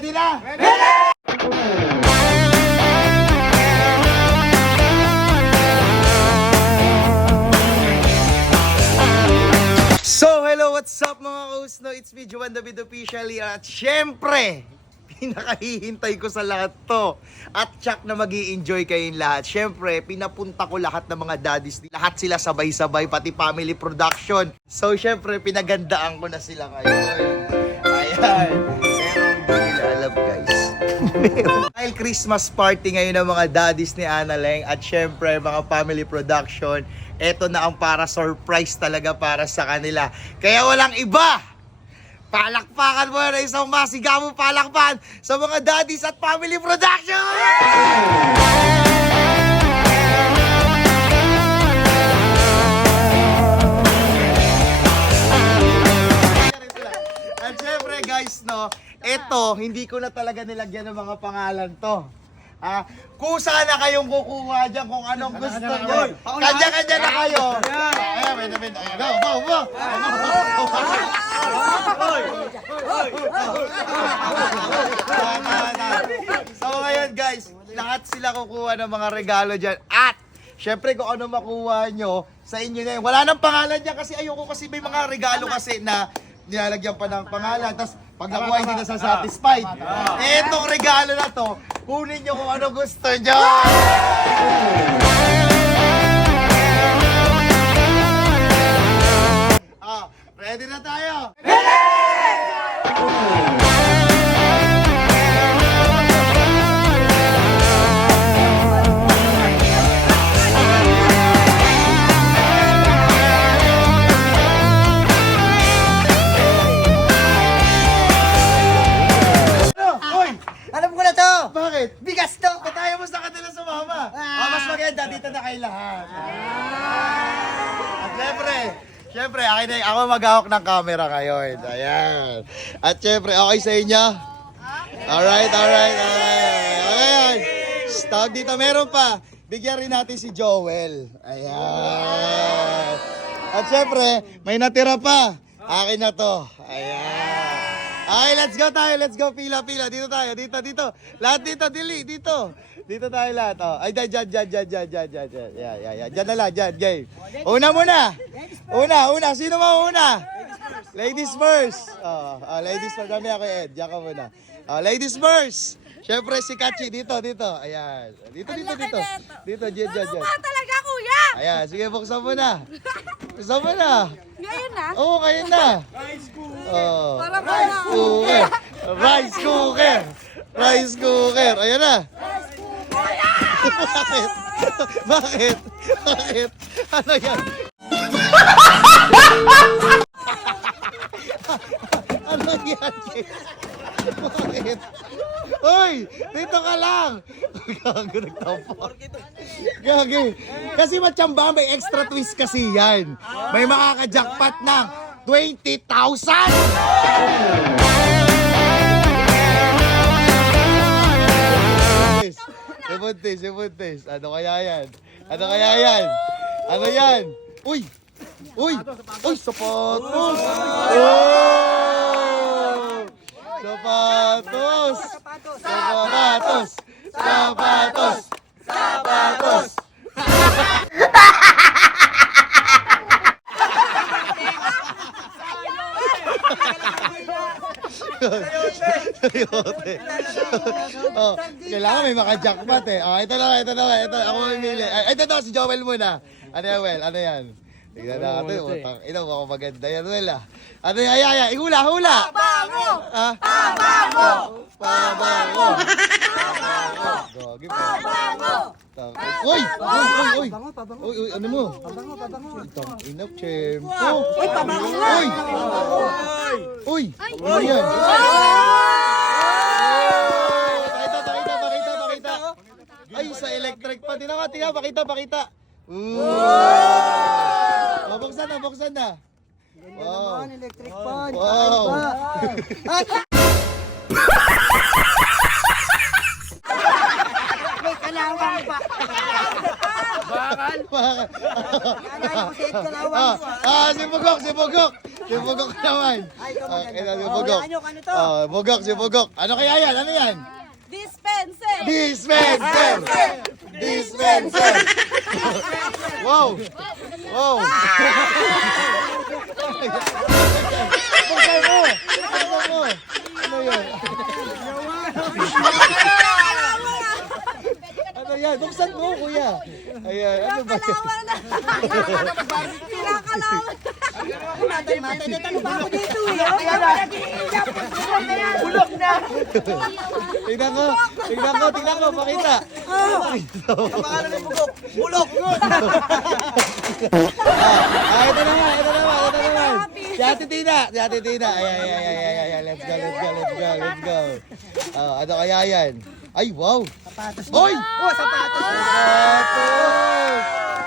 Ready na? So, hello, what's up mga kausno? It's me, Juan David officially. At syempre, pinakahihintay ko sa lahat to. At tsak na mag enjoy kayong lahat. Syempre, pinapunta ko lahat ng mga daddies. Lahat sila sabay-sabay, pati family production. So, syempre, pinagandaan ko na sila ngayon. Ayan. Dahil Christmas party ngayon ng mga daddies ni Annaleng at syempre mga family production, eto na ang para surprise talaga para sa kanila. Kaya walang iba! Palakpakan mo na isang masigamo palakpan sa mga daddies at family production! At ito, hindi ko na talaga nilagyan ng mga pangalan to. Ah, kung sana kayong kukuha dyan kung anong gusto nyo. Kanya-kanya na kayo. Ayan, wait. Ayan, go, go, go. Tama na. So ngayon guys, lahat sila kukuha ng mga regalo dyan. At Siyempre kung ano makuha nyo, sa inyo na yun. Wala nang pangalan dyan kasi ayoko kasi may mga regalo kasi na nilalagyan pa ng pangalan. Tapos pag nakuha hindi na satisfied. Etong regalo na to, kunin nyo kung ano gusto nyo. Ah, ready na tayo? Ano? Maghahawak ng camera ngayon. Ayan. At syempre, okay sa inyo? Alright, alright, alright. Ayan. Tawag dito, meron pa. Bigyan rin natin si Joel. Ayan. At syempre, may natira pa. Akin na to. Ayan. Okay, let's go tayo. Let's go. Pila, pila. Dito tayo. Dito, dito. Lahat dito. Dili. Dito. Dito tayo lahat. Oh. Ay, dyan, dyan, dyan, dyan, dyan, dyan, dyan, dyan. Yeah, yeah, yeah. Dyan na lang. Dyan. Game. Una muna. Una, una. Sino mauna? Ladies first. Oh, oh, ladies first. Kami ako, Ed. Diyan ka muna. Oh, ladies first. Siyempre, si Kachi. Dito, dito. Ayan. Dito, dito, dito. Dito, dyan, dyan, dyan. Ano talaga, kuya? Ayan. Sige, buksan mo na. Buksan mo na. Ngayon na. Oo, kayo na. Rice cooker. Oh. Rice cooker. Rice cooker. Rice cooker. Ayan na. Bakit? Bakit? Ano yan? ano yan? Bakit? Hoy! Dito ka lang! Gago, nagtampok. Gago. Kasi matsamba, may extra twist kasi yan. May makaka-jackpot ng 20,000! Sibuntis, sibuntis. Ano kaya yan? Ano kaya yan? Ano yan? Uy! Uy! Uy, sapatos! Oh! Sapatos! Sapatos! Sapatos! Sapatos! Sayote. oh, kailangan may maka-jackpot eh. Oh, ito na, ito na, ito. Ako mamili. Ay, ito na, si Joel muna. Ano yan, Well? Ano yan? Tignan natin. Utang. Ito, mukhang maganda yan, Well ah. Ano yan, ay, ay, hula, hula. Bango! Ah? Pabango! Pabango! Gagi pa. Bango! Tang- Uy! Uy! Uy! Uy! Uy! Uy! Ano mo? Pabango, pabango. Tang ina, tiyempo. Uy, pabango nga! Uy! Uy! Ano yan? Pakita, pakita, pakita, pakita. Ay, sa electric pa. Tingnan ka, tingnan. Pakita, pakita. Oh, buksan na, buksan na. Wow. Naman, electric fan. Wow. Ay! Kalawang pa. Bakal. Ah, ah, si Bugok, si Bugok. Si Bugok naman. Ay, ito Ah, ito, si Oh, Bugok. nyo, ano to? Oh, Bugok, si Bugok. Ano kaya yan? Ano yan? Dispenser! Dispenser! Dispenser! wow! Wow! Buksan mo! Buksan mo! Ano yan? Ano yan? Buksan mo, kuya. Ayan, ano ba yan? Kalawang na! Kinakalawang! Matay, matay. Ano ba ako dito eh? Bulok na! Tingnan ko, tingnan ko, tingnan ko, pakita. Bulok! Ah, ito naman, ito naman, ito naman. Si Ate Tina, si Ate Tina. Ay, ay, ay, ay, ay, ay, let's go, let's go, let's go, let's go. Ah, ano kaya yan? Ay, wow! Sapatos. Hoy! Oh, sapatos. Sapatos!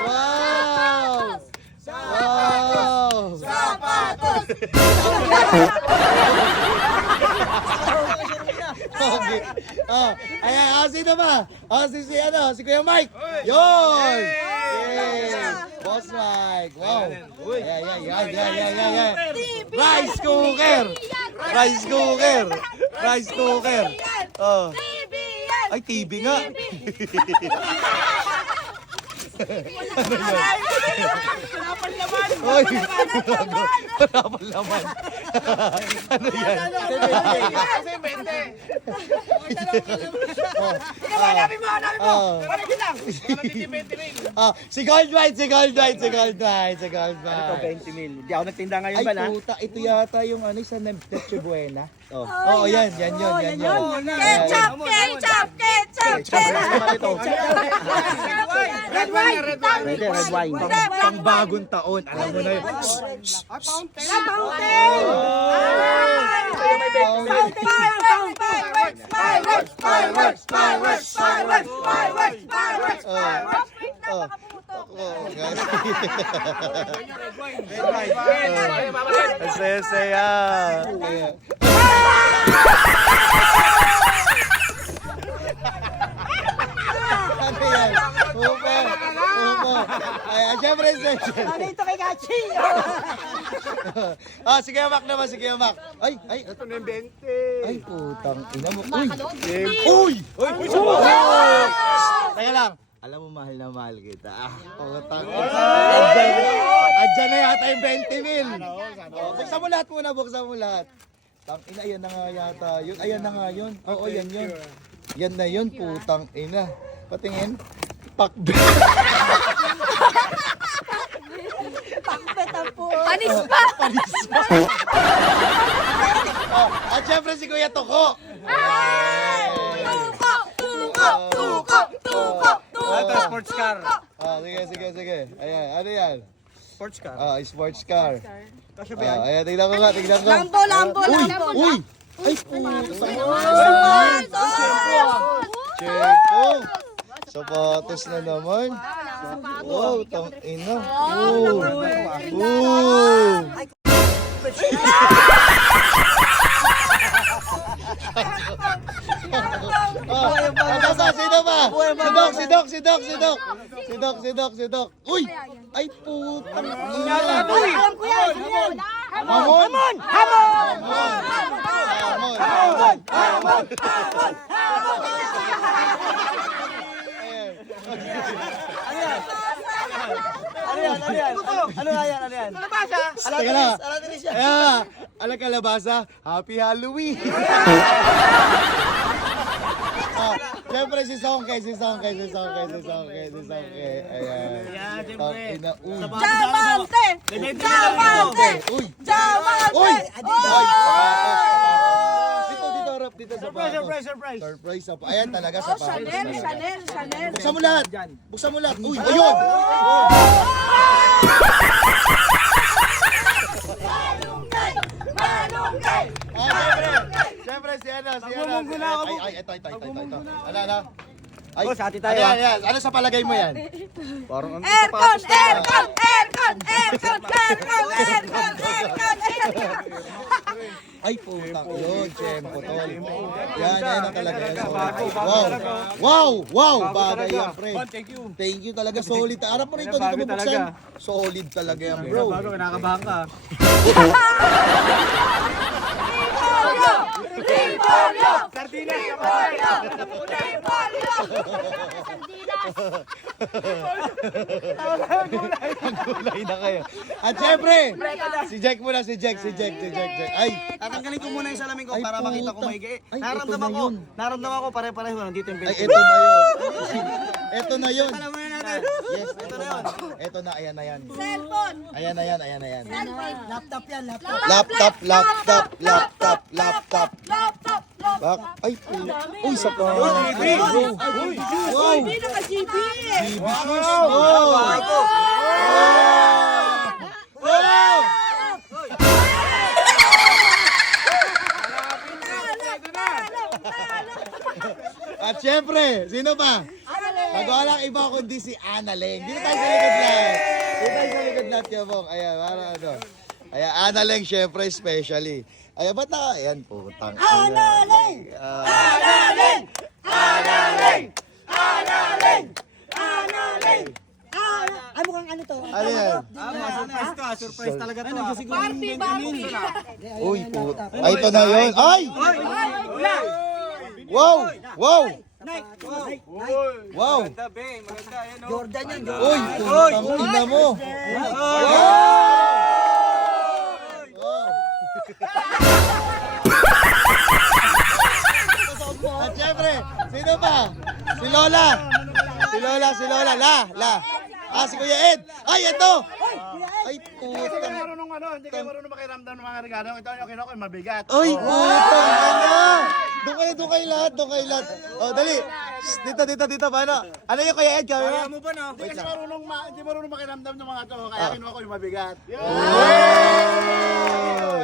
Wow! Wow! Sapatos! Okay. Oh, ayan, ah, sino ba? Oh, si, si, ano, si Kuya Mike. Yun! Yay! Boss Mike. Wow. Ayan, ayan, ayan, ayan, ayan, ayan. Rice cooker! Rice cooker! Rice cooker! Oh. Ay, TV nga. Hanapan laman! Ano Oy! Hanapan laman! Ano yan? Kasi pwede. Ikaw, hanapin mo, hanapin mo! Ah. Parang yun lang! Parang depende rin. Ah, si Goldwine, si Goldwine, si Goldwine, si Goldwine. Ito, ano 20 mil. Hindi ako nagtinda ngayon ba na? Ay, puta, ito yata yung ano, sa Noche Buena. Oh, oh, yan, yan, yan, yan, yan. Ketchup, ketchup, ketchup, ketchup. Red wine, red wine. Red wine. Pang bagong taon. Alam mo na yun. Fountain. Fountain. Fireworks, fireworks, fireworks, fireworks, fireworks, fireworks, fireworks, fireworks. Guys. Ang saya-saya. Ano yan? Upo. Upo. Ay, ah, syempre, syempre. Ano ito kay Gachi? Ah, sige, Mac naman, sige, Mac. Ay, ay, ito na yung 20. Ay, putang ina mo. Uy! Uy! Uy! Uy! Teka lang. Alam mo, mahal na mahal kita. Ah. Andyan, andyan na yata yung 20 mil. Oh, buksan mo lahat muna, buksan mo lahat. Tang ina, yan na nga yata. Yun, ayan na nga yun. Oo, yan yun. Yan na yun, putang ina. Patingin. Pakbe. Panis pa! Oh, at syempre si Kuya Toko. Tuko! Tuko! Tuko! Tuko! Tuko! sports car. Ah, sige, sige, sige. Ayan, ano yan? Sports car. Ah, sports car. Kasya ba yan? Ah, ayan, tignan ko nga, tignan ko. Lambo! Lambo! Uy! Lambo! Uy! Ay, Checo! Sapatos na naman. Wow, tang ina. Oh. Oh. Basta, sino ba? Si Doc, si Doc, si Doc, si Doc. Si Doc, si Doc, si Doc. Uy! Ay, putang ina. Alam ko yan. Ano yan? Hamon! Hamon! Hamon! Hamon! Hamon! Ano yan? Ano yan? Ano nga yan? Ano yan? Teka na. Kaya, alam kalabasa, Happy Halloween! ah, Siyempre si Songke, si Songke, si Songke, si Songke, si Songke. Ayan. Ina, uy. Diamante! Diamante! Uy! Diamante! Uy! Dito, dito, harap, dito, sapatos. Surprise, surprise. Surprise, sapatos. Ayan talaga, Oh, sapatos. Chanel! Chanel! Chanel! Buksan mo lahat. Buksan mo lahat. Uy, ayun! Malunggay! siyempre. Siyempre si ano, si ano. Magmumunggo na ako. Ay, ay, ito, ito, ito, ito. Ano, ano? Ay, oh, sa atin tayo. Ano, yan, ah. ano sa palagay mo yan? Parang ano sa patos Aircon, aircon, aircon, aircon, aircon, aircon, aircon, aircon. Ay, putang yun, Chempo, tol. Yan, yan ang talaga. Wow, wow, wow, bagay yan, pre. Thank you. Thank you talaga, solid. Harap mo rito, dito Bagay mo buksan. talaga. Solid talaga yan, bro. Bago, kinakabahan ka. Repolyo! Repolyo! Sardinas, Kulay na kayo. At syempre, si Jack muna, si Jack, si Jack, si Jack, Jack. Ay, Tatanggalin ko muna yung salamin ko Ay, para makita ko puta. maigi. Ay, Naramdaman ito na ko, yun. naramdaman ko pare-pareho nandito yung ay, pinto. eto na yun. Eto na yun. Alam mo na natin. Yes, eto na yun. Eto na, ayan na yan. Cellphone! Ayan na yan, ayan na yan. Laptop yan, laptop. Laptop, laptop, laptop, laptop. Laptop! Bak, ay. Uy, sa pa. Wow. GB shoes. Wow. Wow. At syempre, sino pa? Mag-walang iba kundi si Annaleng. Dito tayo sa likod lahat. Dito tayo sa likod lahat, Yabong. Ayan, para ano. Ayan, Annaleng, syempre, especially. Ayan, ba't na? Ayan, putang. Annaleng! Annaleng! Annaleng! Annaleng! Annaleng! Ay, mukhang ano to? Ano yan? Ah, surprise to, ah, surprise talaga to. ah. Barbie! Barbie! Uy, puta. Ay, ito na yun. Ay! Wow! Wow! Wow! Maganda, Beng. Maganda, ayan o. Jordan yan. Uy, putang ina mo. Wow! At syempre, sino pa? Si Lola. Si Lola, si Lola. La, la. Ah, si Kuya Ed. Ay, ito. Ay, putang. marunong ano, hindi kayo marunong makiramdam ng mga regalo. Ito yung kinuha ko, mabigat. Ay, putang ina. Doon kayo, doon kayo lahat, doon kayo lahat. Oh, dali. Shh, Dito, dito, dito, paano? Ano yung Kuya Ed? Kaya mo ba no? Hindi kasi marunong, ma hindi marunong makiramdam ng mga to, kaya kinuha ko yung mabigat. Mil.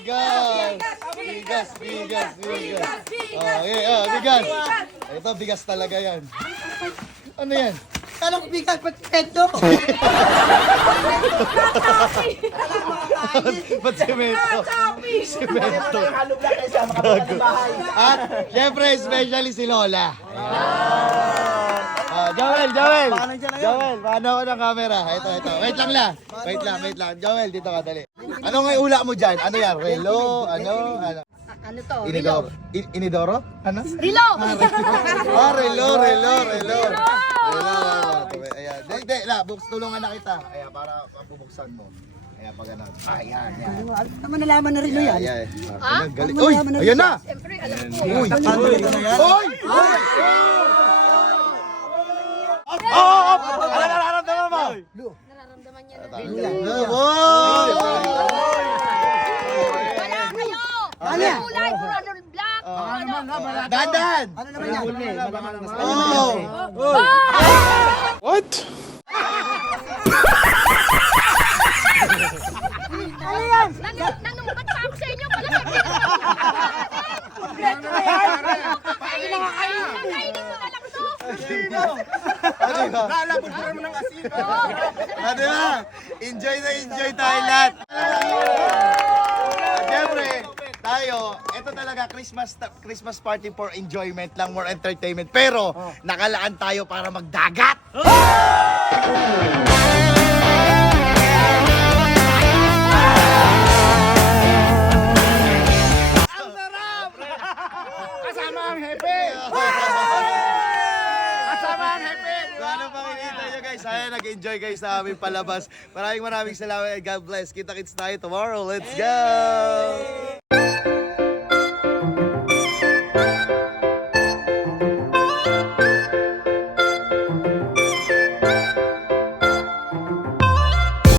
Bigas! Bigas, bigas, bigas. Oh, okay, oh, bigas. Ito, bigas talaga yan. Ano yan? Anong bigas pa pedo? Ba't semento? Semento. At, syempre, especially si Lola. Ah, Joel, Joel. Joel, paano ako ng camera? Ito, ito. Wait lang la. Wait lang, wait lang. Joel, dito ka, dali. Ano nga ula mo dyan? Ano yan? Relo? Ano? Ano? Ano to? Inidoro? In- inidoro? Ano? Rilo! Ah, relo, relo, relo. Relo. Ayan. Hindi, hindi. La, buks, tulungan na kita. Ayan, para bubuksan mo. Ayan, pag ano. Ah, Ayan, yan. Ano naman nalaman na rin lo yan? Ayan. Ah? Galing. Ano Uy, ayan na. Siyempre, alam ko. Uy! Uy! Uy! Oo! Oh, oh, ano nararamdaman mo? Nararamdaman niya na. Wow! Wala kayo! Ano yan? Kulay, puro ano, black. Ano? Dandan! Ano naman yan? Oh! What? Ano yan? Nanumpat pa ako sa inyo. Pala Kainin mo Kainin mo na lang to. Ano ba? Lalabog mo naman ng asin. Ano ba? Enjoy na enjoy tayo lahat. Siyempre, tayo, ito talaga Christmas Christmas party for enjoyment lang, more entertainment. Pero, nakalaan tayo para magdagat. Kasama nag-enjoy guys sa aming palabas. Maraming maraming salamat and God bless. Kita-kits tayo tomorrow. Let's go!